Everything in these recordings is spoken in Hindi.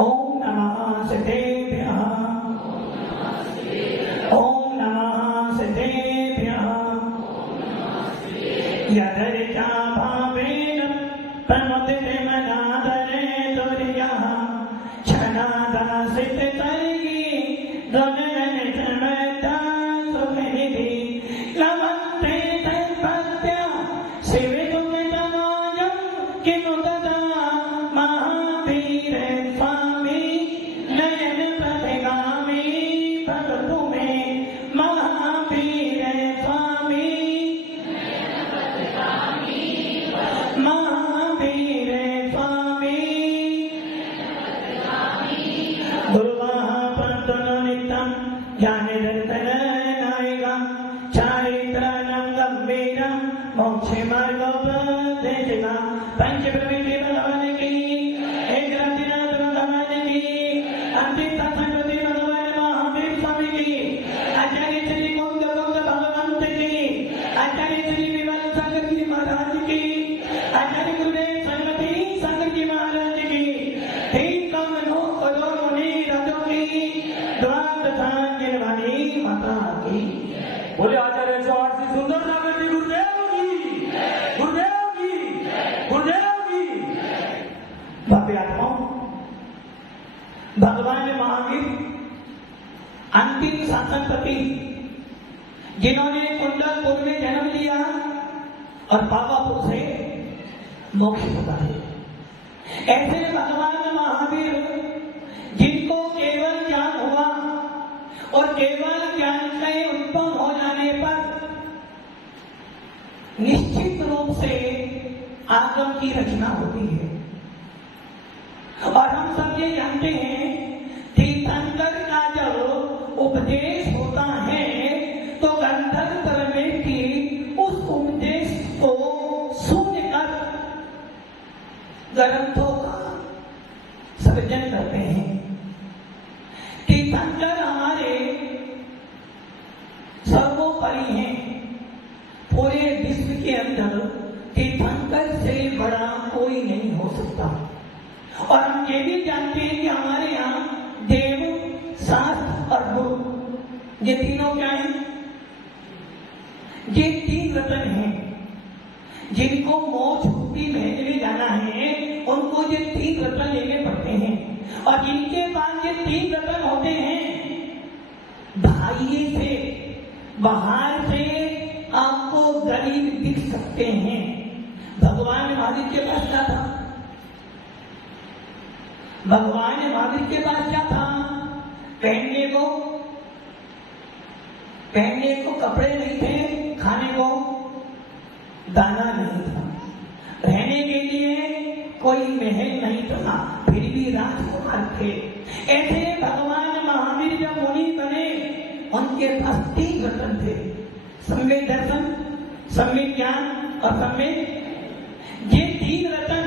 ओम नमः सिद्धेभ्यः ओम नमः सिद्धेभ्यः यदर्चा भावेन प्रमुदिते मनादरे तुर्यः छनादा सिद्धतर्गी दोनन समता सुखनिधि लवन्ते तत्पत्या शिवितुमितमायं किमुदता महावीर स्वामी नयन प्रतिगामी भगतु मे महावीर स्वामी महावीर स्वामी गुरुवाह पंतनो नित्यं ज्ञानरत्ननायकं चारित्राणं गंभीरं मोक्षे मार्गोपदेशकं पंचप्रविधि भगवान की एक राधिनाथ भगवान की अंतिम सत्संगति भगवान महावीर स्वामी की आचार्य श्री गोविंद भगवंत की आचार्य श्री विमल सागर जी महाराज की आचार्य गुरुदेव सरस्वती सागर जी महाराज की तीन कमलों करों मुनि राजों की द्वादशांजन वाली माता की बोले आचार्य चौहान श्री सुंदर सागर जी गुरुदेव की गुरुदेव की गुरुदेव की। भव्य आत्माओं, भगवान महावीर अंतिम शासनपति जिन्होंने कुंडलपुर में जन्म लिया और पावापुर से मोक्ष होता है, ऐसे भगवान महावीर जिनको केवल ज्ञान हुआ और केवल ज्ञान से उत्पन्न हो जाने पर निश्चित रूप से आगम की रचना होती है। और हम सब ये जानते हैं तीर्थंकर का जब उपदेश होता है तो गंधर्व में की उस उपदेश को सुनकर ग्रंथों का सृजन करते हैं। तीर्थंकर हमारे सर्वोपरि हैं। पूरे विश्व के अंदर तीर्थंकर से बड़ा कोई नहीं हो सकता। और हम ये भी जानते हैं कि हमारे यहाँ देव, शास्त्र और गुरु ये तीनों क्या हैं? ये तीन रतन हैं। जिनको मोक्ष मुक्ति में जाना है उनको ये तीन रतन लेने पड़ते हैं। और जिनके पास ये तीन रतन होते हैं, बाह्य से बाहर से आपको गरीब दिख सकते हैं। भगवान महावीर के पास क्या था? भगवान महावीर के पास क्या था? पहनने को कपड़े नहीं थे, खाने को दाना नहीं था, रहने के लिए कोई महल नहीं था, फिर भी राजकुमार थे। ऐसे भगवान महावीर जब मुनि बने उनके पास तीन रतन थे, सम्यक दर्शन, सम्यक ज्ञान और सम्यक। ये तीन रतन।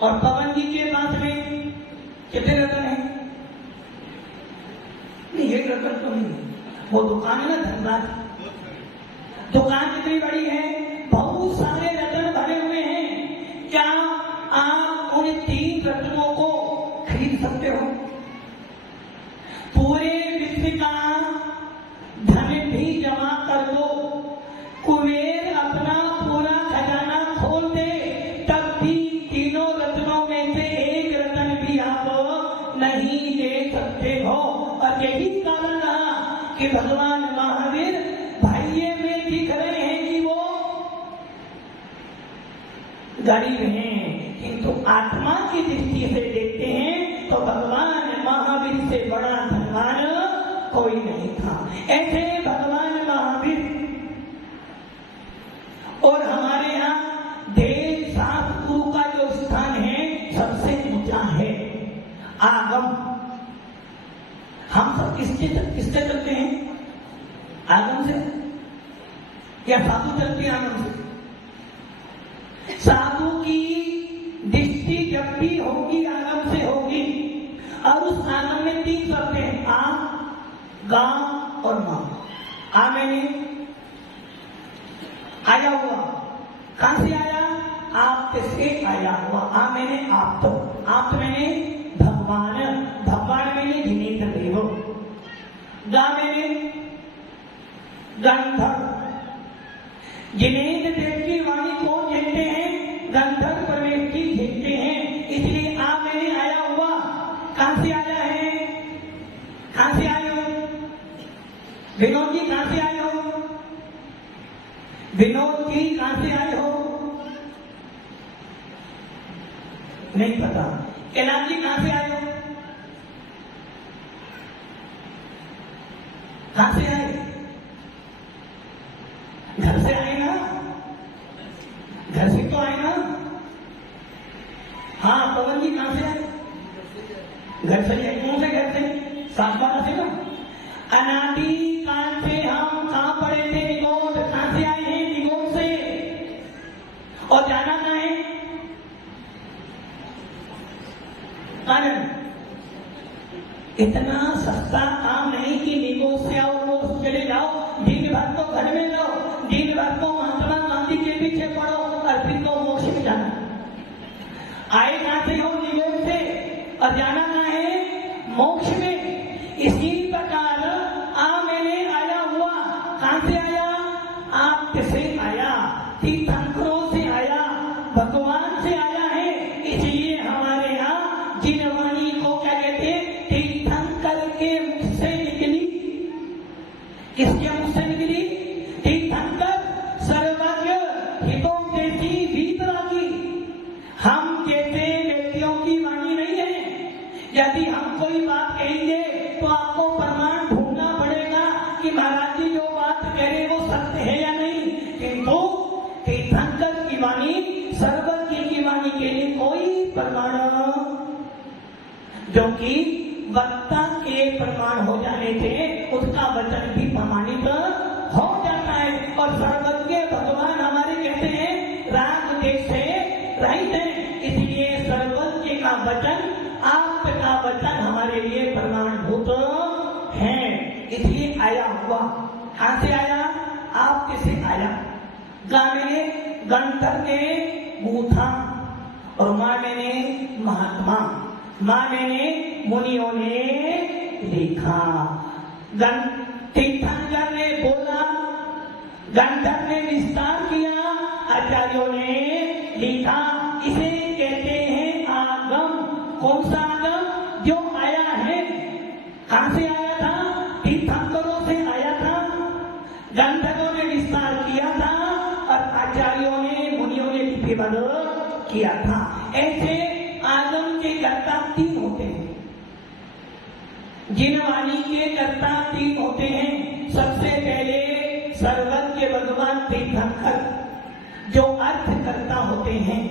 और पवन जी के पास में कितने रतन हैं? नहीं, एक रतन तो नहीं। वो दुकान है ना धनराज, दुकान कितनी बड़ी है, बहुत सारे रतन भरे हुए हैं। क्या आप उन तीन रत्नों को खरीद सकते हो? पूरे विश्व का धन भी जमा कर दो, कुबेर अपना पूरा खजाना खोल दे, तब भी तीनों रत्नों में से एक रतन भी आप नहीं ले सकते हो। और यही कारण रहा कि भगवान महावीर भाइये में दिख रहे हैं कि वो गरीब हैं, किंतु आत्मा की दृष्टि से देखते हैं तो भगवान महावीर से बड़ा धनवान कोई नहीं था। ऐसे भगवान महावीर। और हमारे यहाँ देव शास्त्र गुरु का जो स्थान है सबसे ऊंचा है आगम। हम सब किससे चलते हैं? आगम से या साधु चलते हैं आगम से? साधु की दृष्टि जब भी होगी आगम से होगी। और उस आगम में तीन शब्द हैं, आ, गा और मां। आ मैंने आया हुआ, कहां से आया? आप से आया हुआ। आ मैंने आप मैंने भगवान, भगवान मैंने जिनेन्द्र देव, गा मैंने गंधर्व। जिनेन्द्र देव की वाणी कौन झेलते हैं? गंधर्व परमेश जी झेलते हैं। इसलिए आ मैंने आया हुआ। कहां से आया है? कहां से आए हो विनोद जी? कहां से आए हो विनोद जी? कहां से आए हो? नहीं पता। कैलाश जी कहां से आए हो? कहां से आए? घर से आए ना? घर से तो आए ना? हाँ पवन जी कहां से आए? घर से आए। कौन से घर से? सातवाड़ा से ना? अनादि काल से हम कहां पड़े थे? निगोद। कहां से आए हैं? निगोद से। और जाना कहां है? कारण इतना सस्ता काम नहीं कि निगोद से आओ रोज चले जाओ, दिन भर तो घर में रहो, दिन भर तो महात्मा गांधी के पीछे पड़ो और फिर तो मोक्ष में जाना। आए कहां से हो? निगोद से। और जाना कहां है? मोक्ष में। इसी प्रकार आ मैंने आया हुआ। कहां से आया? आप से आया, तीर्थंकरों से आया, भगवान से आया है। इसलिए हमारे यहाँ जिन वाणी को क्या कहते हैं? तीर्थंकर के मुख से निकली। किसके मुख से निकली? तीर्थंकर सर्वज्ञ हितोपदेशी वीतरागी। हम जैसे व्यक्तियों की वाणी नहीं है। यदि हम कोई बात कहेंगे तो आपको प्रमाण ढूंढना पड़ेगा कि महाराज जी जो बात कह रहे वो सत्य है या नहीं। किंतु तीर्थंकर की वाणी, सर्वज्ञ की वाणी के लिए कोई प्रमाण, जो कि वक्ता के प्रमाण हो जाने से उसका वचन भी प्रमाणित हो जाता है। और सर्वज्ञ भगवान हमारे कहते हैं राग देश से रहित है। इसलिए सर्वज्ञ का वचन, आपका वचन हमारे लिए प्रमाणभूत है। इसलिए आया हुआ। कहां से आया? आप से आया। गा मैंने गंधर्व ने गूथा, और मां मैंने महात्मा, मां मैंने मुनियों ने लिखा। तीर्थंकर ने बोला, गंधर्व ने विस्तार किया, आचार्यों ने लिखा। इसे कहते हैं आगम। कौन सा आगम? जो आया है। कहां से आया था? तीर्थंकरों से आया था। गंधर्वों ने विस्तार किया था और आचार्यों ने, मुनियों ने लिपिबद्ध किया था। ऐसे आगम के कर्ता तीन होते हैं। जिन वाणी के कर्ता तीन होते हैं। सबसे पहले सर्वज्ञ भगवान तीर्थंकर जो अर्थ कर्ता होते हैं।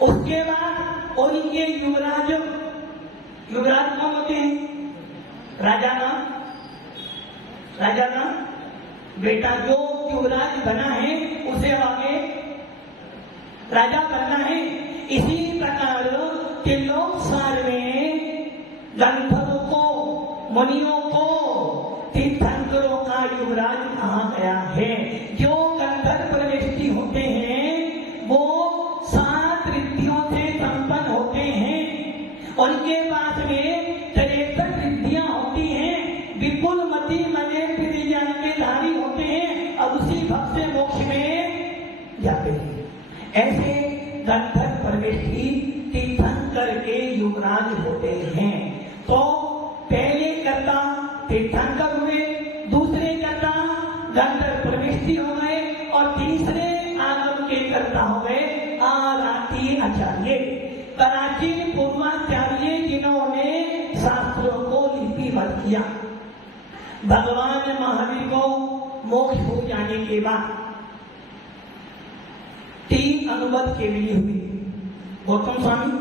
उसके बाद उनके युवराज, युवराज कौन होते हैं? राजा ना, राजा ना बेटा जो युवराज बना है उसे आगे राजा बनना है। इसी प्रकार त्रिलोकसार में गंधर्वों को, मुनियों को तीर्थंकरों का युवराज कहा गया है। जो गंधर्व प्रविष्टि होते हैं वो 7 रिद्धियों से संपन्न होते हैं। उनके पास में 63 रिद्धियां होती हैं। विपुल मति मने ज्ञान के धारी होते हैं और उसी भक्त से मोक्ष में जाते हैं। ऐसे गंधर्व परमेष्ठी तीर्थंकर के युवराज होते हैं। तो पहले कर्ता तीर्थंकर हुए, दूसरे कर्ता गंधर्व परमेष्ठी हो गए और तीसरे आगम के कर्ता हो गए आराती आचार्य, प्राचीन पूर्वाचार्य, जिन्होंने शास्त्रों को लिपिबद्ध किया। भगवान महावीर को मोक्ष हो जाने के बाद 3 अनुबद्ध के लिए हुई। गौतम स्वामी,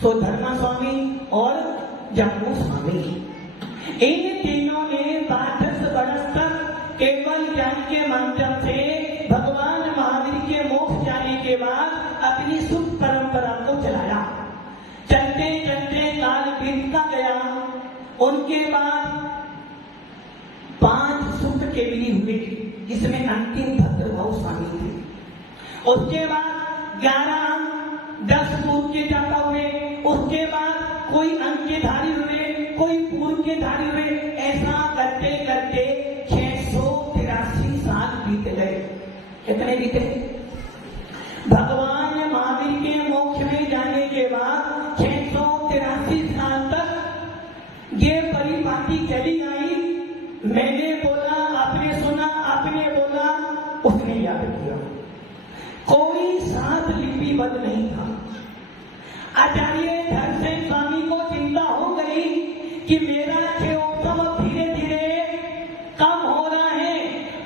स्वधर्मा स्वामी और जम्मू स्वामी। इन तीनों ने 62 वर्ष तक केवल ज्ञान के माध्यम से भगवान महावीर के मोक्ष जाने के बाद अपनी सुख परंपरा को चलाया। चलते चलते काल बीतता गया। उनके बाद 5 सुख के लिए हुए, जिसमें अंतिम भद्रभाव शामिल थे। उसके बाद 11 अंक 10 पूर्व के जाता हुए, उसके बाद कोई अंक के धारी हुए, कोई पूर्व के धारी हुए, ऐसा करते करते 683 साल बीत गए। कितने बीते? भगवान महावीर के मोक्ष में जाने के बाद 683 साल तक ये परिपाटी चली आई। मैंने बोला, आपने सुना, आपने बोला, उसने याद किया। कोई साथ लिपिबद्ध नहीं था। आचार्य धनसेन स्वामी को चिंता हो गई कि मेरा क्षेत्रोत्सव धीरे धीरे कम हो रहा है,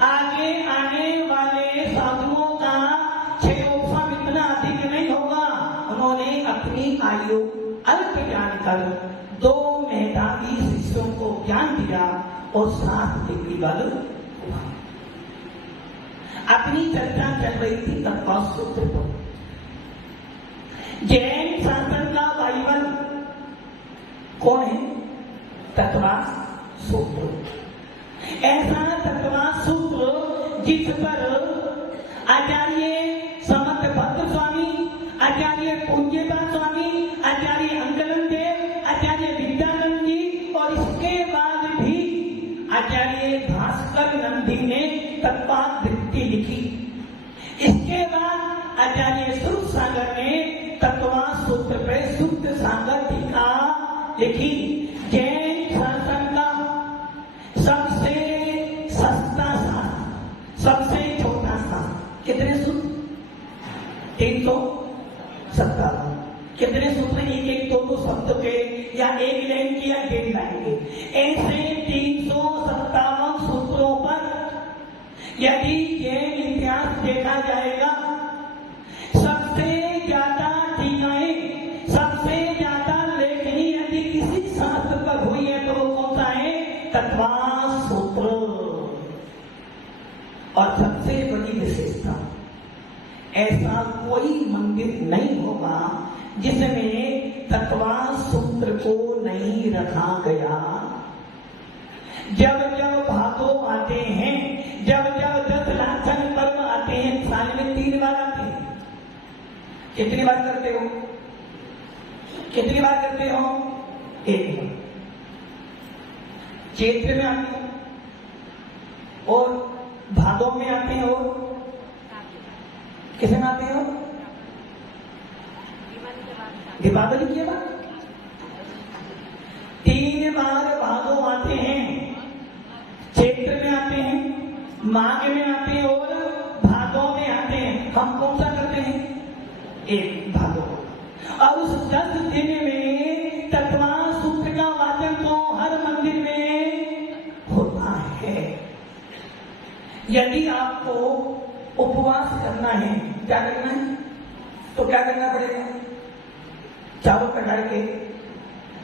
आगे आने वाले साधुओं का क्षेत्रोत्सव इतना अधिक नहीं होगा। उन्होंने अपनी आयु अल्प जानकर 2 मेधावी शिष्यों को ज्ञान दिया और 7 लिपिबद्ध हुआ। अपनी चर्चा चल रही थी तत्व सूत्र पर। जैन शासन का बाइबल कौन है? तत्वा सूत्र। ऐसा तत्वा सूत्र जिस पर आचार्य समर्थ भद्र स्वामी, आचार्य पूज्यपाद स्वामी, आचार्य अंकलन देव, आचार्य विद्यानंद जी और इसके बाद भी आचार्य भास्कर नंदी ने तत्वावृत्ति लिखी। इसके बाद आचार्य स्वरूप सागर ने तत्वा सूत्र पर सूत्र सागर टीका लिखी। जैन शासन का सबसे सस्ता शास्त्र, सबसे छोटा शास्त्र, कितने सूत्र? 357। कितने सूत्र? एक 2 शब्द के या एक लाइन के या 1.5 लाइन के, ऐसे 357 सूत्रों पर यदि जैन इतिहास देखा जाएगा, सबसे ज्यादा टीकाएं, सबसे ज्यादा लेखनी यदि किसी शास्त्र पर हुई है तो वो कौन सा है? तत्वा सूत्र। और सबसे बड़ी विशेषता, ऐसा कोई मंदिर नहीं होगा जिसमें तत्वा सूत्र को नहीं रखा गया। जब जब भादो आते हैं, जब जब 10 लाखन पर्व आते हैं, साल में 3 बार आते हैं। कितनी बार करते हो? कितनी बार करते हो? 1 बार। चैत्र में आते हो और भादो में आते हो, किसे में आते हो? दीपावली के बाद 3 बार भादो आते हैं। चैत्र में आते हैं, माघ में आते हैं और भादो में आते हैं। हम कौन सा करते हैं? 1 भादो। और उस 10 दिन में तत्वा सूत्र का वाचन तो हर मंदिर में होता है। यदि आपको उपवास करना है, क्या करना है? तो क्या करना पड़ेगा? चारों प्रकार के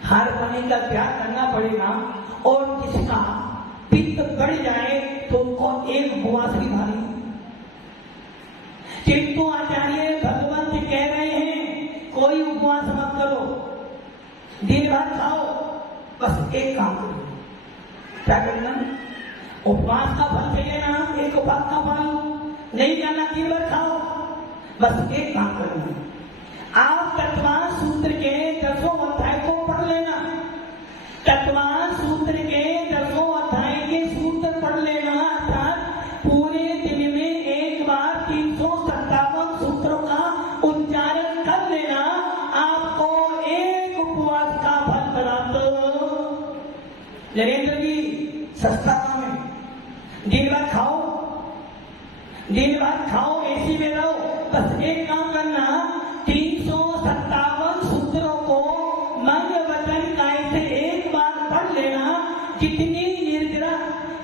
हार पानी का त्याग करना पड़ेगा। और जिसका पित्त बढ़ जाए तो उसको 1 उपवास भी भारी। किंतु आचार्य भगवंत कह रहे हैं कोई उपवास मत करो, दिन भर खाओ, बस एक काम करो। क्या करना? उपवास का फल चाहिए ना, एक उपवास का फल नहीं करना, दिन भर खाओ, बस एक काम करना। आप तत्वा सूत्र के 10 अध्याय को पढ़ लेना। तत्वा सूत्र के 10 अध्याय के सूत्र पढ़ लेना, अर्थात पूरे दिन में एक बार 357 सूत्रों का उच्चारण कर लेना। आपको 1 उपवास का फल प्राप्त। नरेंद्र जी, सस्ता काम है। दिन भर खाओ, दिन भर खाओ, एसी में रहो, बस एक काम करना, 357 सूत्रों को मन वचन काय से एक बार पढ़ लेना। जितनी निर्जरा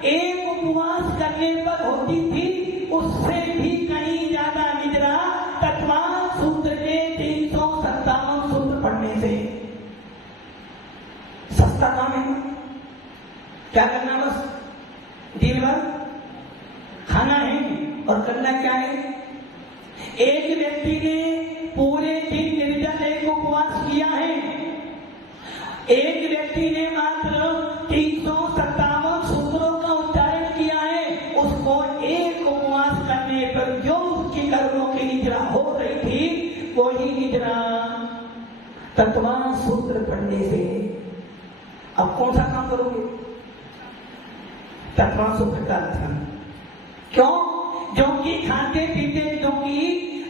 1 उपवास करने पर होती थी, उससे भी कहीं ज्यादा निर्जरा तत्वा सूत्र के 357 सूत्र पढ़ने से। सस्ता काम है। क्या करना? बस दिन भर खाना है और करना क्या है? एक व्यक्ति ने पूरे दिन निर्जल 1 उपवास किया है, एक व्यक्ति ने मात्र 357 सूत्रों का उच्चारण किया है। उसको 1 उपवास करने पर जो उसकी कर्मों की निद्रा हो रही थी तत्वान सूत्र पढ़ने से अब कौन सा काम करोगे? तत्वान सूत्र का अध्ययन। क्यों? जो कि खाते पीते, जो कि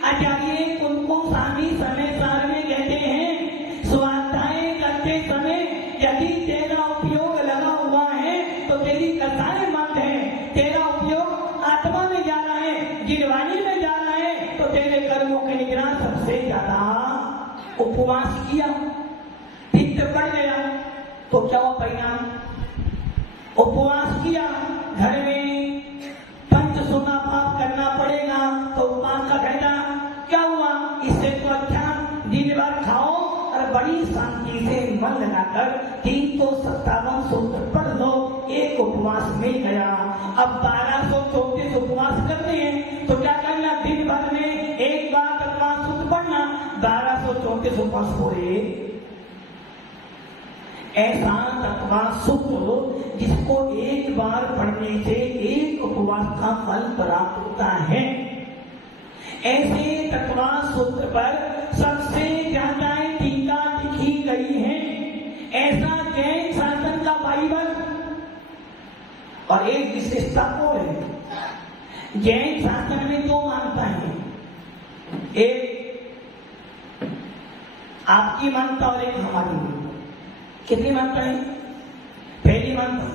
आचार्य उनको स्वामी समय सार में कहते हैं, स्वाध्याय करते समय यदि तेरा उपयोग लगा हुआ है तो तेरी कथाएं मत है, तेरा उपयोग आत्मा में जा रहा है, गिरवानी में जा रहा है, तो तेरे कर्मों के निगरान सबसे ज्यादा उपवास किया, पित्त बढ़ गया तो क्या हुआ परिणाम? उपवास किया, घर में पंच सोना पाप करना पड़ेगा, तो उपवास का फायदा क्या हुआ? इससे तो अच्छा दिन भर खाओ और बड़ी शांति से मन लगाकर 357 सूत्र पढ़ लो, एक उपवास मिल गया। अब 1234 उपवास करते हैं तो क्या करना? दिन भर में एक बार तत्वान सूत्र पढ़ना, 1234 उपवास पूरे। ऐसा तत्वान सूत्र जिसको एक बार पढ़ने से एक उपवास का फल प्राप्त होता है, ऐसे तत्वान सूत्र पर सबसे ज्यादा टीका लिखी गई है। ऐसा जैन शासन का बाइबल। और एक विशेषता को है, जैन शासन में दो मानता है, एक आपकी मानता और एक हमारी मानता। कितनी मानता है? पहली मानता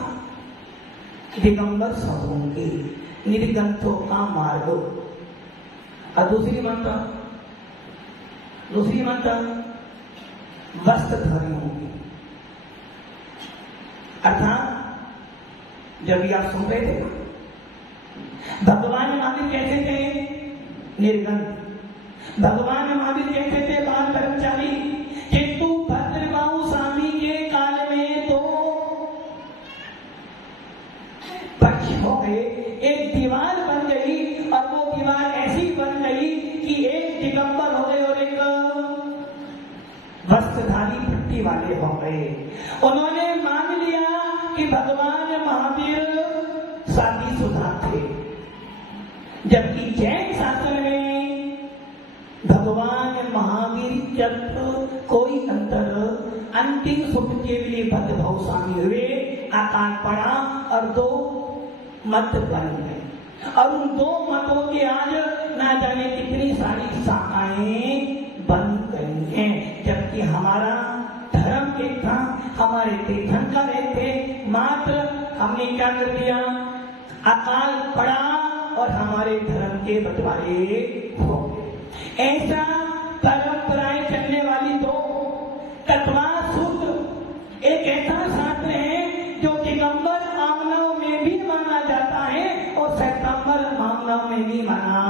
दिगंबर साधुओं की, निर्गंथों का मार्ग। और दूसरी मानता वस्त्रधारियों की। अर्थात जब भी आप सुन रहे थे, भगवान महावीर कहते थे निर्गंथ, भगवान महावीर कहते थे बाल ब्रह्मचारी, किंतु भद्रबाहु स्वामी के काल में तो पक्ष हो गए, एक दीवार बन गई, और वो दीवार ऐसी बन गई कि एक दिगंबर हो गए और एक वस्त्रधारी पट्टी वाले हो गए। उन्होंने मान लिया कि भगवान महावीर शादीशुदा थे, जबकि जैन शासन में भगवान महावीर जब कोई अंतर अंतिम सुख के लिए भद्रभाव स्वामी हुए, आकाल पड़ा और दो मत बन गए, और उन दो मतों के आज ना जाने कितनी सारी शाखाएं बन गई हैं। जबकि हमारा धर्म एक था, हमारे तीर्थन का रहते, मात्र हमने क्या कर दिया? अकाल पड़ा और हमारे धर्म के बंटवारे हो गए। ऐसा परंपराएं चलने वाली दो तत्वान सूत्र एक ऐसा शास्त्र है जो दिगंबर आमनाओं में भी माना जाता है और श्वेतांबर आमनाओं में भी माना,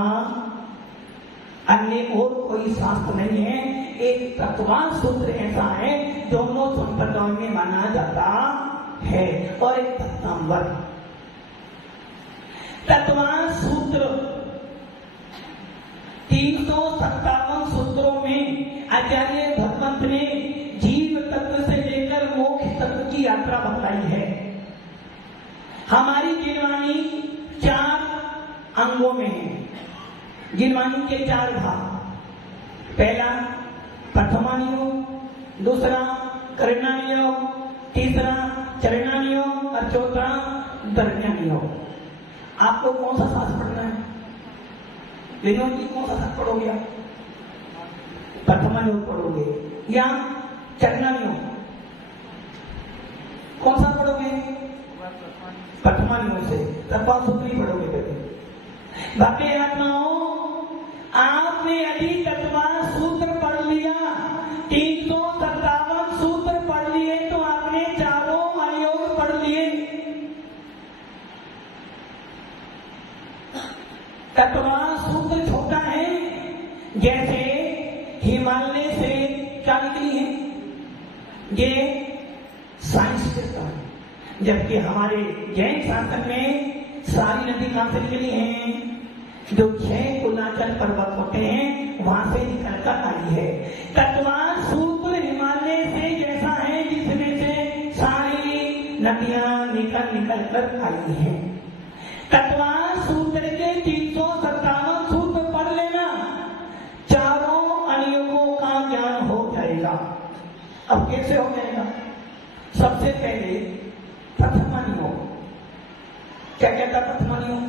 अन्य और कोई शास्त्र नहीं है। एक तत्वान सूत्र ऐसा है दोनों संप्रदायों में माना जाता है, और एक श्वेतांबर। तत्वान सूत्र 357 सूत्रों में आचार्य भगवंत ने जीव तत्व से लेकर मोक्ष तत्व की यात्रा बताई है। हमारी जीववाणी 4 अंगों में है। जीववाणी के 4 भाग, पहला प्रथमान योग, दूसरा करणान योग, तीसरा चरणान योग और चौथा दर्शनान योग। आपको कौन सा शास्त्र पढ़ना है? विनोद जी कौन सा शास्त्र पढ़ोगे आप? प्रथमान योग पढ़ोगे या चरणान योग? कौन सा पढ़ोगे? प्रथमान योग से तत्वान सूत्र ही पढ़ोगे पहले। बाकी आत्माओं, आपने यदि तत्वान सूत्र पढ़ लिया, 357 सूत्र पढ़ लिए, तो आपने चारों अयोग पढ़ लिए। तत्वान सूत्र छोटा है, जैसे हिमालय से क्या निकली है, ये साइंस कहता है। जबकि हमारे जैन शास्त्र में सारी नदी कहां से निकली है? जो 6 कुलाचल पर्वत होते हैं वहां से निकलकर आई है। तत्वान सूत्र हिमालय से जैसा है, जिसमें से सारी नदियां निकल कर आई हैं। तत्वान सूत्र के 357 सूत्र पढ़ लेना, चारों अनियोगों का ज्ञान हो जाएगा। अब कैसे हो जाएगा? सबसे पहले प्रथम योग। क्या कहता प्रथम योग?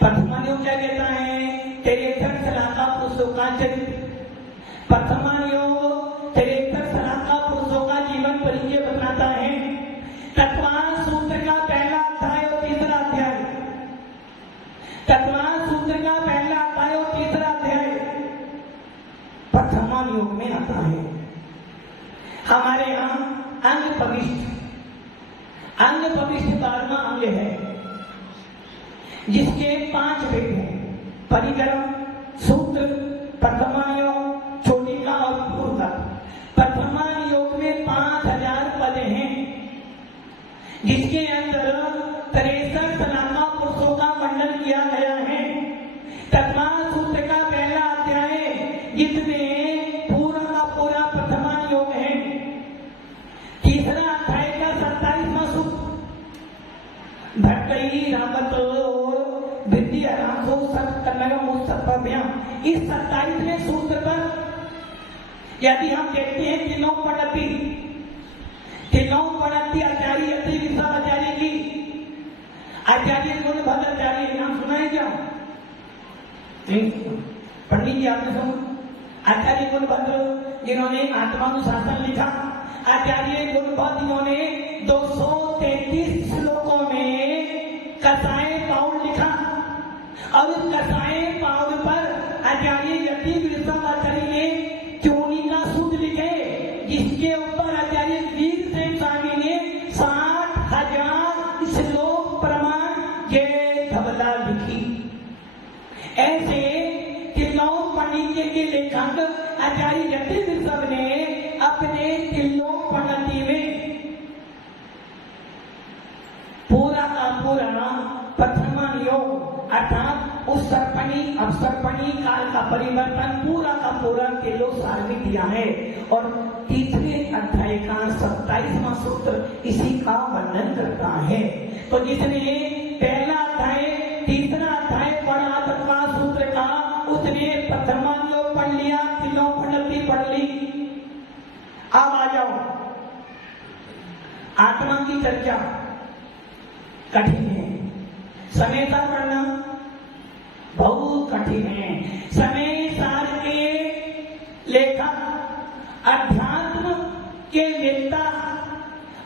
प्रथम योग क्या कहता है? तेरे सलाका पुरुषों का चरित्र। प्रथम योग तेरे सलाका पुरुषों का जीवन परिचय बताता है। तत्वान सूत्र का पहला अध्याय और तीसरा अध्याय। तत्वान सूत्र का पहला अध्याय और तीसरा अध्याय प्रथम योग में आता है। हमारे यहाँ अंग प्रविष्ट 12वां अंग है, जिसके 5 भेद हैं। परिक्रम, सूत्र, प्रथम योग, चोटिका और पूर्व। प्रथम योग में 5000 पद हैं, जिसके अंदर 63 सलाका पुरुषों का वर्णन किया गया है। तत्वान सूत्र का पहला अध्याय, जिसमें पूरा का पूरा प्रथम योग है। तीसरा अध्याय का 27वां सूत्र भट्टई रामत और विद्या रामो इस 27वें सूत्र पर यदि हम देखते हैं तिलों पड़ती आचार्य अति विशाल आचार्य की, आचार्य भद्राचार्य नाम सुना है क्या? पंडित जी आपने सुना? आचार्य गुणभद्र जिन्होंने आत्मानुशासन लिखा, आचार्य गुणभद्र जिन्होंने 233 श्लोकों में कसाय पाउल लिखा, और उस कसाय पाउल पर आचार्य यति विश्वाचार्य ने चूनिका सूत्र लिखे, जिसके ऊपर आचार्य वीरसेन स्वामी ने 60,000 श्लोक प्रमाण जय धवला लिखी। ऐसे तिलों पाणिनि के लेखक आचार्य यति विश्व ने अपने तिलों पाणिनि में पूरा का पूरा प्रथम योग अर्थात उस सर्पणी अपसर्पणी काल का परिवर्तन पूरा का पूरा तिलो सार में दिया है। और तीसरे अध्याय का 27वां सूत्र इसी का वर्णन करता है। तो जिसने पहला अध्याय तीसरा अध्याय पढ़ा तत्वान सूत्र का, उसने प्रथम योग पढ़ लिया, तिलो पढ़ती पढ़ ली। अब आ जाओ, आत्मा की चर्चा कठिन है, समय सार पढ़ना बहुत कठिन है। समय सार के लेखक अध्यात्म के नेता,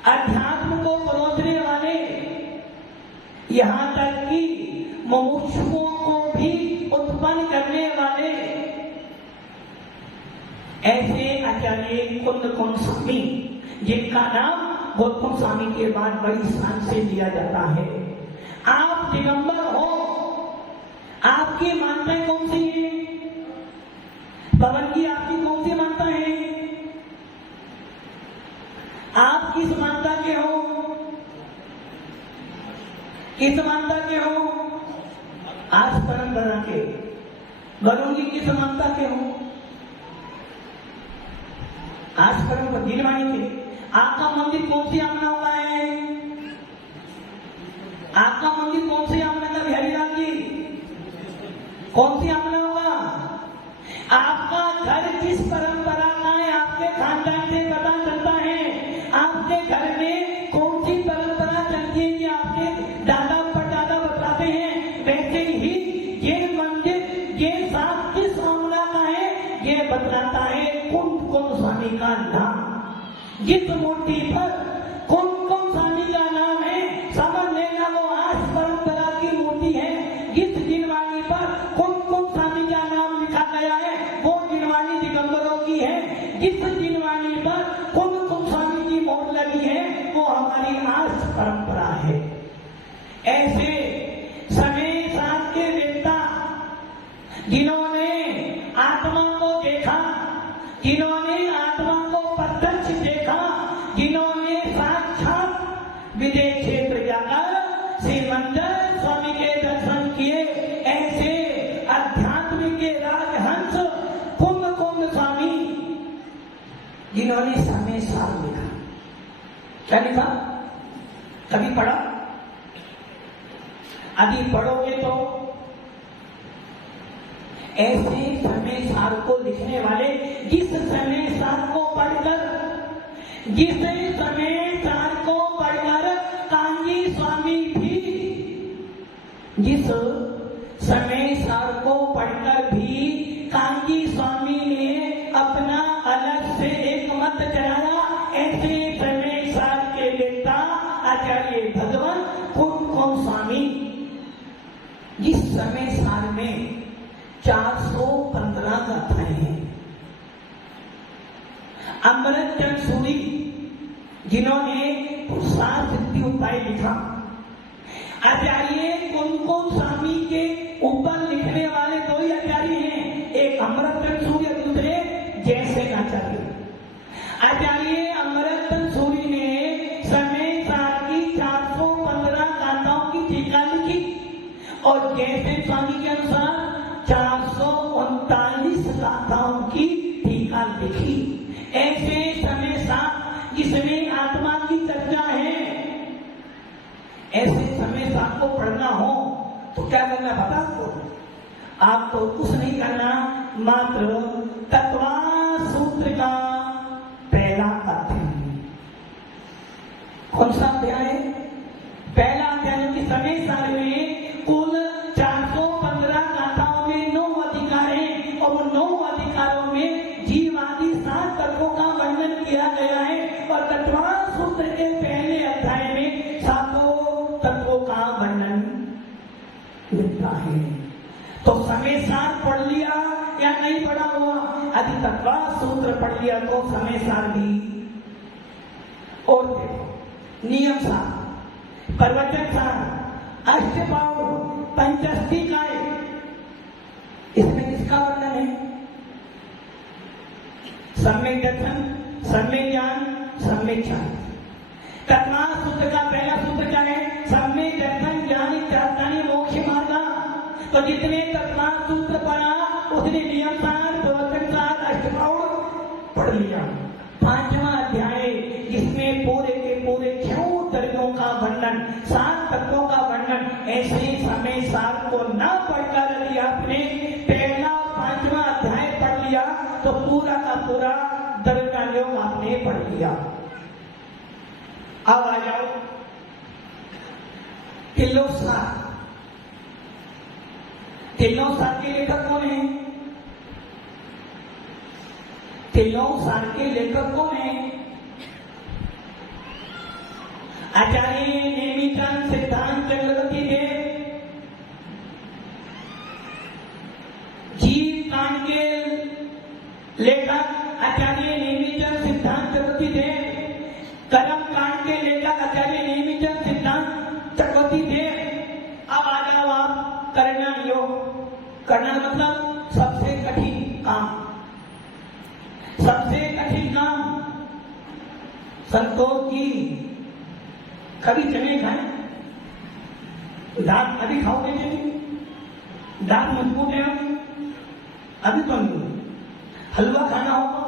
अध्यात्म को परोसने वाले, यहाँ तक कि मुमुक्षुओं को भी उत्पन्न करने वाले ऐसे आचार्य कुंद स्वामी, जिनका नाम गौतम स्वामी के बाद बड़ी शान से लिया जाता है। आप दिगंबर हो, आपकी मान्यताएं कौन सी है? पवन जी आपकी कौन सी मान्यता है? आप किस मान्यता के हो? किस मान्यता के हो? आज परंपरा के। वरुण जी किस मान्यता के हो? आज परंपरा दिलवाणी के। आपका मंदिर कौन सी आमना हुआ है? आपका मंदिर कौन सी आमना का? बिहारीलाल जी कौन सी आमना हुआ? आपका घर किस परंपरा का है? आपके खानदान से पता चलता है। आपके घर में कौन सी परंपरा चलती है, ये आपके दादा परदादा बताते हैं। वैसे ही ये मंदिर ये साथ किस आमना का है, ये बतलाता है कुंद स्वामी का नाम। जिस मूर्ति पर कुंद स्वामी का नाम है, समझ लेना वो आज परंपरा की मूर्ति है। जिस जिनवाणी पर कुंद स्वामी का नाम लिखा गया है, वो जिनवाणी दिगंबरों की है। जिस जिनवाणी पर कुंद स्वामी की मोहर लगी है, वो हमारी आज परंपरा है। ऐसे समय साथ के वेत्ता, जिन्होंने आत्मा को देखा, जिन्होंने आत्मा को प्रत्यक्ष देखा, जिन्होंने साक्षात विजय क्षेत्र जाकर श्रीमंदिर स्वामी के दर्शन किए, ऐसे अध्यात्म के राजहंस कुंद स्वामी, जिन्होंने समय सार लिखा। क्या लिखा? कभी पढ़ा? अभी पढ़ोगे तो ऐसे समय सार को लिखने वाले जिस समय सार को पढ़कर कांजी स्वामी भी जिस समय सार को पढ़कर भी कांजी स्वामी ने अपना अलग से एक मत चलाया। ऐसे समय सार के लेता आचार्य भगवान कौन स्वामी जिस समय सार में 415 गाथाएं हैं। अमृतचंद सूरी जिन्होंने पुरुषार्थ सिद्धि उपाय लिखा, आचार्य कौन स्वामी के ऊपर लिखने वाले दो ही आचार्य हैं, एक अमृतचंद सूरी, दूसरे जयसेन आचार्य। आचार्य अमृतचंद सूरी ने समय सार की 415 गाथाओं की टीका लिखी और जयसेन स्वामी के अनुसार 439 गाथाओं की टीका लिखी। ऐसे समय सार जिसमें आत्मा की चर्चा है, ऐसे समय सार को पढ़ना हो तो क्या करना पता आपको? आपको कुछ नहीं करना, मात्र तत्वास सूत्र का पहला अध्याय। कौन सा अध्याय? पहला अध्याय की समय सार में कुल 415 गाथाओं में 9 अधिकार हैं और 9 अधिकारों में जीवादि 7 तत्वों का वर्णन किया गया है और तत्वास सूत्र के पहले अध्याय में 7 तत्वों का वर्णन मिलता है। तो समय सार पढ़ लिया या नहीं पढ़ा हुआ? यदि तत्वास सूत्र पढ़ लिया तो समय सार भी। और देखो नियम सार, प्रवचन सार, अष्टपाउ, पंचस्टिकाय, इसमें किसका वर्णन है? सम्यक दर्शन, सम्यक ज्ञान, सम्यक ज्ञान। तत्वास सूत्र का पहला सूत्र क्या है? सम्यक दर्शन ज्ञान इत्यादि मोक्ष मार्ग। तो जितने तत्वास सूत्र पढ़ा उसने नियम सार, प्रवचन सार, अष्टपाउ पढ़ लिया। 5वां अध्याय जिसमें पूरे के पूरे 6 द्रव्यों का वर्णन, 7 तत्वों का वर्णन, ऐसे समय सार को न पढ़कर यदि आपने पहला 5वां अध्याय पढ़ लिया तो पूरा का पूरा द्रव्यायोग आपने पढ़ लिया। अब आ जाओ तिलोसार। तिलोसार के लेखक कौन है? तिलोसार के लेखक कौन है? आचार्य नेमिचंद सिद्धांत चक्रवर्ती देव। जीव कांड के लेखक आचार्य नेमिचंद सिद्धांत चक्रवर्ती देव। कर्म कांड के लेखक आचार्य नेमिचंद सिद्धांत चक्रवर्ती देव। अब आ जाओ आप करना योग। करना मतलब सबसे कठिन काम। सबसे कठिन काम संतोष की कभी चने खाए? दांत अभी खाओगे चने? दांत मजबूत है अभी तो नहीं। हलवा खाना हो तो,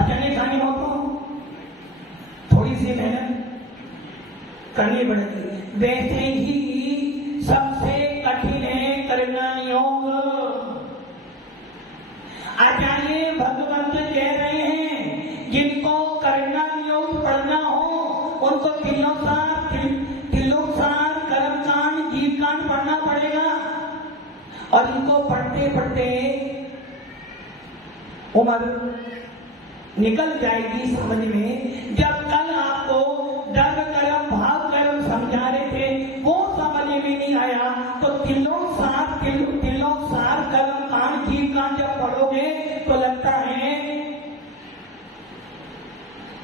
चने खाने हो तो थोड़ी सी मेहनत करनी पड़ेगी। वैसे ही सबसे कठिन है करना योग। आचार्य भगवंत कह रहे हैं जिनको करना योग पढ़ना हो उनको तिलोसार, कर्मकांड, जीवकांड पढ़ना पड़ेगा। और इनको पढ़ते पढ़ते उम्र निकल जाएगी समझ में। जब कल आपको दर्द कर्म भाव कर्म समझा रहे थे वो समझ में नहीं आया तो तिलोसार कर्म कांड जीवकांड जब पढ़ोगे तो लगता है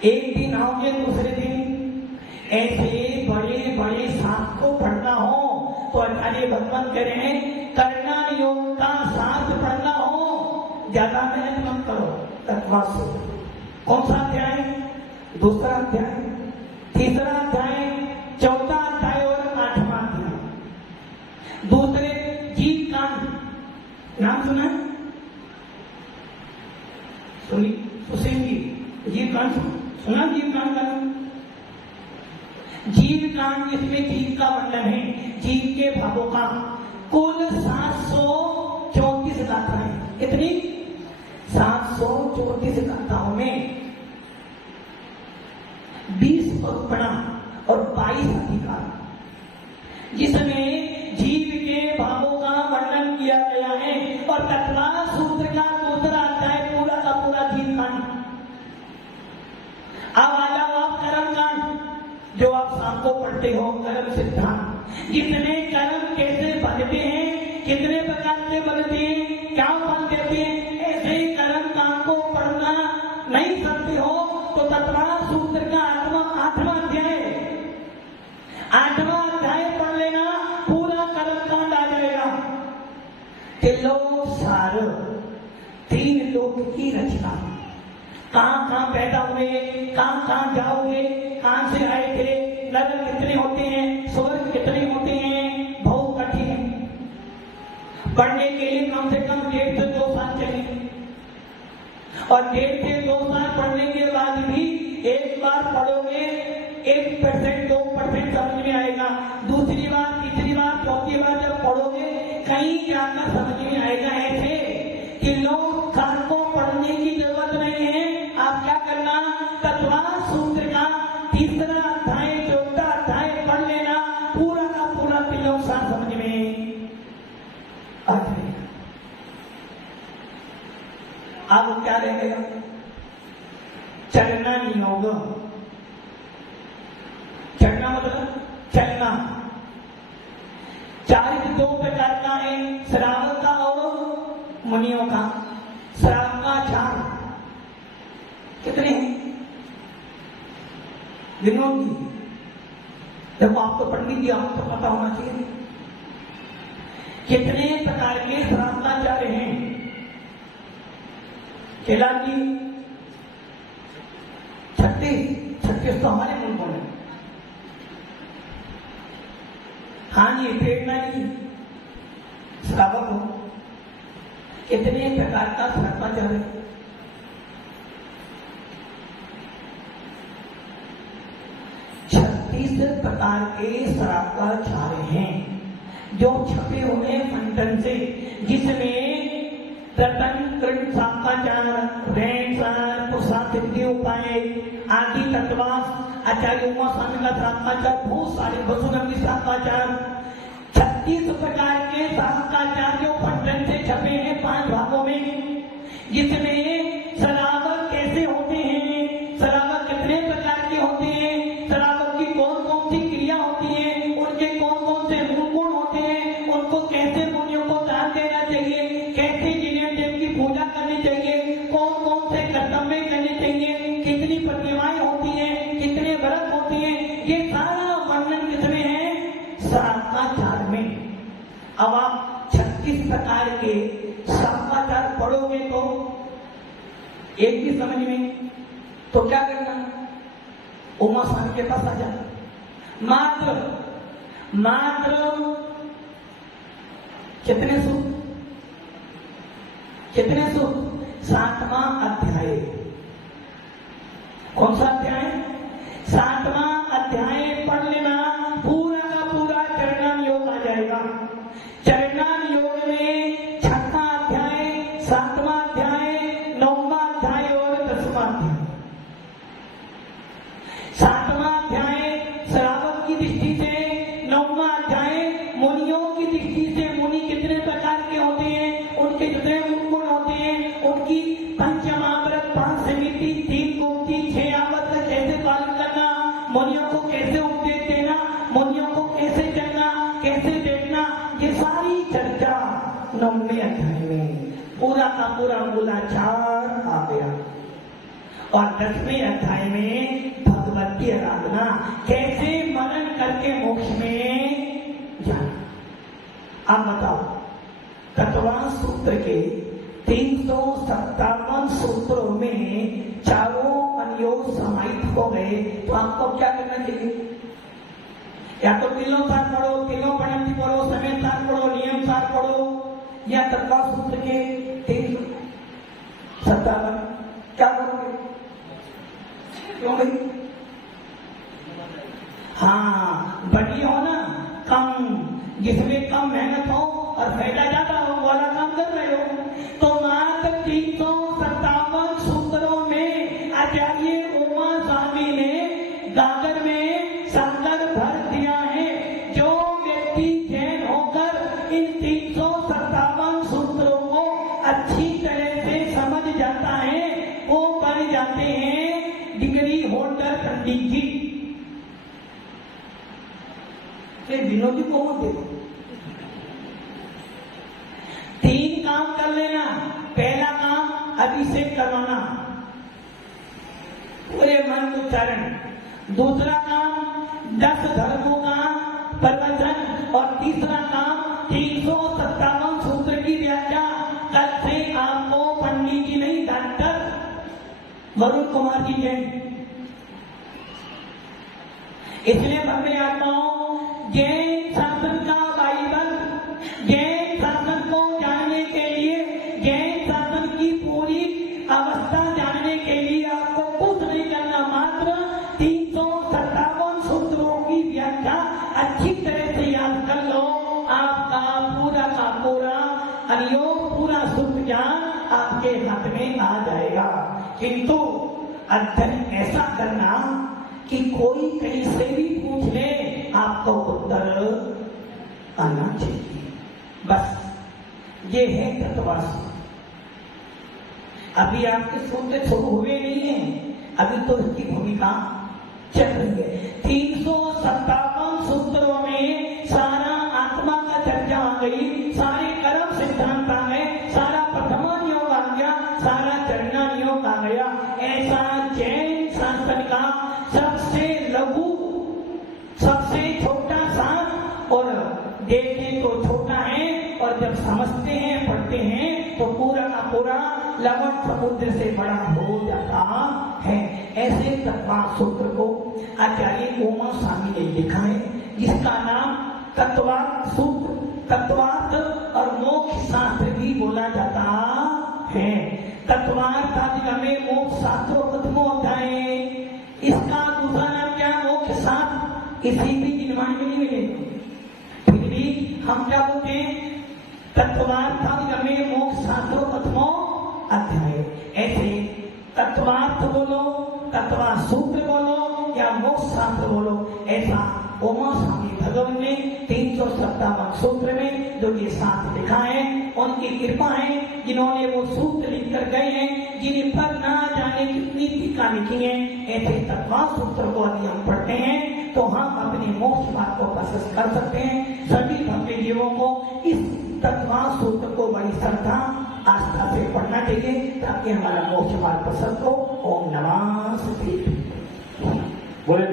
एक दिन आओगे दूसरे दिन। ऐसे बड़े बड़े शास्त्र को पढ़ना हो तो आचार्य भगवान कह रहे हैं करना योग का शास्त्र पढ़ना हो ज्यादा मेहनत मत करो। तत्वास सूत्र कौन सा अध्याय? दूसरा अध्याय, तीसरा अध्याय, चौथा अध्याय और 8वां अध्याय। दूसरे जीव कांड नाम सुना? सुनेंगी जीव कांड सुना? जीव कांड का नाम? जीव कांड जिसमें जीव का वर्णन है, जीव के भावों का। कुल 714 कितनी 734 कथाओं में 20 प्रणाम और 22 अधिकार, जिसमें जीव के भावों का वर्णन किया गया है। और तत्वार सूत्र का दूसरा अध्याय पूरा का पूरा जीव कांड। अब आ जाओ आप कर्म कांड, जो आप शाम को पढ़ते हो, कर्म सिद्धांत, जिसमें कर्म कैसे बनते हैं, कितने प्रकार से बनते हैं, क्या फल देते हैं, ऐसे ही कर्म कांड को पढ़ना नहीं सकते हो तो तत्वार सूत्र का आठवां अध्याय पढ़ लेना, पूरा कर्म कांड आ जाएगा। त्रिलोक सार, 3 लोक की रचना, कहां कहां पैदा हुए, कहां कहां जाओगे, कहां से आए थे, नरक कितने होते हैं, स्वर्ग कितने होते हैं, बहुत कठिन है। पढ़ने के लिए कम से कम 1.5 से 2 साल चाहिए, और 1.5 से 2 साल पढ़ने के बाद भी एक बार पढ़ोगे 1% 2% समझ में आएगा, दूसरी बार, तीसरी बार, चौथी बार जब पढ़ोगे कहीं जाकर समझ में आएगा। ऐसे कि लोग कांड को पढ़ने की जरूरत नहीं है, आप क्या करना, तत्वार सूत्र का तीसरा अध्याय, चौथा अध्याय पढ़ लेना, पूरा का पूरा त्रिलोक सार समझ में आ जाएगा। अब क्या रहेगा, चलना नियोग। चलना मतलब चलना। चारित्र 2 प्रकार का है, श्रावक का और मुनियों का। श्रावक का 4 कितने हैं, विनोद जी, जब आपको पढ़नी थी आपको पता होना चाहिए कितने प्रकार के श्रावकाचार्य हैं। कैलाश जी 36 तो हमारे मुल्कों में। हाँ जी, प्रेरणा जी श्रावक हो, कितने प्रकार का श्रावकाचार्य, 36 प्रकार के श्रावकाचार्य हैं जो छपे हुए फंटन से, जिसमें रतन कृष्ण श्रावकाचार्य, रैन सर, पुरुषार्थ सिद्धि उपाय आदि तत्वास, आचार्य उमा स्वामी का श्रावकाचार्य, बहुत सारे वसुनंदी श्रावकाचार्य, 36 प्रकार के श्रावकाचार्य जो फंटन से छपे हैं 5 भागों में, जिसमें श्रावक कैसे होते हैं, श्रावक कितने प्रकार के होते हैं, श्रावक की कौन कौन सी क्रिया होती है, उनके कौन कौन से गुण होते हैं, उनको कैसे मुनियों को दान देना चाहिए, कैसे जिन्हें देव की पूजा करनी चाहिए, कौन कौन से कर्तव्य करने चाहिए, कितनी प्रतिमाएं होती हैं, कितने व्रत होती हैं, ये सारा वर्णन किसमें है, श्रावकाचार्य में। अब आप 36 प्रकार के श्रावकाचार्य पढ़ोगे तो एक भी समझ में, तो क्या करना, उमा स्वामी के पास आ जाना, मात्र कितने सूत्र, 7वां अध्याय। कौन सा अध्याय, 7वां अध्याय पढ़ लेना, पूरा का पूरा चरणान योग आ जाएगा। चरणान योग में 6वां अध्याय, 7वां अध्याय, 9वां अध्याय और 10वां अध्याय। 7वां अध्याय श्रावक की दृष्टि से, 9वां अध्याय मुनियों की दृष्टि से, मुनि कितने प्रकार के होते हैं, उनके कितने गुण होते हैं, उनकी पंचमाव्रत, 5 समिति, 3 गुप्ति, 6 आवत का कैसे पालन करना, मुनियों को कैसे उपदेश देना, मुनियों को कैसे चलना, कैसे देखना, ये सारी चर्चा 9वें अध्याय में पूरा का पूरा मूलाचार आ गया। और 10वें अध्याय में भगवती आराधना, कैसे मनन करके मोक्ष में जाना। अब बताओ, तत्वार सूत्र के 357 सूत्रों में चारों अनुयोग समाहित हो गए, तो आपको क्या करना चाहिए, या तो तीनों सार पढ़ो, तीनों पढ़ती पढ़ो, समय सार पढ़ो, नियम सार पढ़ो, या तत्वार सूत्र के 357 क्या करोगे, क्यों भाई, हाँ बढ़िया हो ना, कम, जिसमें कम मेहनत हो और फायदा ज्यादा हो वाला काम कर रहे हो, तो मान 357 सूत्रों में आचार्य उमा स्वामी ने गागर में शंकर भर दिया है। जो व्यक्ति जैन होकर इन 357 सूत्रों को अच्छी तरह से समझ जाता है वो बन जाते हैं डिग्री होल्डर पंडित जी। विनोदी को मत देखो। 3 काम कर लेना। पहला काम अभिषेक करवाना पूरे मन उच्चारण। दूसरा काम 10 धर्मों का प्रवचन और तीसरा काम 357 सूत्र की व्याख्या। कल से आपको पंडित जी नहीं डॉक्टर वरुण कुमार जी जैन। इसलिए भव्य आत्माओं जैन शासन का बाइबल, जैन शासन को जानने के लिए, जैन शासन की पूरी अवस्था जानने के लिए आपको कुछ नहीं करना, मात्र 357 सूत्रों की व्याख्या अच्छी तरह से याद कर लो। आपका पूरा का पूरा अनुयोग, पूरा शुद्ध ज्ञान आपके हाथ में आ जाएगा। किंतु अध्ययन ऐसा करना कि कोई कहीं से भी पूछ ले आपको उत्तर आना चाहिए। बस ये है तत्ववासी। अभी आपके सूत्र शुरू हुए नहीं है, अभी तो इसकी भूमिका चल रही है। 357 सूत्रों में सारा आत्मा का चर्चा आ गई, सारे कर्म सिद्धांत आ गए, सारा प्रथमा योग आ गया, सारा चरणा योग आ गया। ऐसा जैन शास्त्र का सबसे लघु, सबसे छोटा शास्त्र, और देखे तो छोटा है और जब समझते हैं पढ़ते हैं तो पूरा का पूरा लवण समुद्र से बड़ा हो जाता है। ऐसे तत्वार्थ सूत्र को आचार्य उमा स्वामी ने लिखा है, जिसका नाम तत्वार्थ सूत्र, तत्वार्थ और मोक्ष शास्त्र भी बोला जाता है। तत्वार्थ आदि में मोक्ष शास्त्रों प्रथमो अध्याय, इसका दूसरा नाम क्या? मोक्ष शास्त्र। इसी भी निर्माण में नहीं मिलेगा। फिर भी हम क्या बोलते हैं? तत्वार्थ आदि में मोक्ष शास्त्रों प्रथमो अध्याय। ऐसे तत्वार्थ बोलो, तत्वार्थ सूत्र बोलो या मोक्ष शास्त्र बोलो, ऐसा उमा स्वामी भगवान ने 357 सूत्र में जो ये शास्त्र लिखा है, उनकी कृपा है जिन्होंने वो सूत्र लिख कर गए हैं, जिन पर ना जाने कितनी टीका लिखी है। ऐसे तत्वार्थ सूत्र को यदि हम पढ़ते हैं तो हम अपने मोक्ष मार्ग को प्रशस्त कर सकते हैं। सभी भक्ति जीवों को इस तत्वार्थ सूत्र को बड़ी श्रद्धा आस्था से पढ़ना चाहिए ताकि हमारा मोक्ष मार्ग प्रशस्त हो। ओम नमः शिवाय। बोले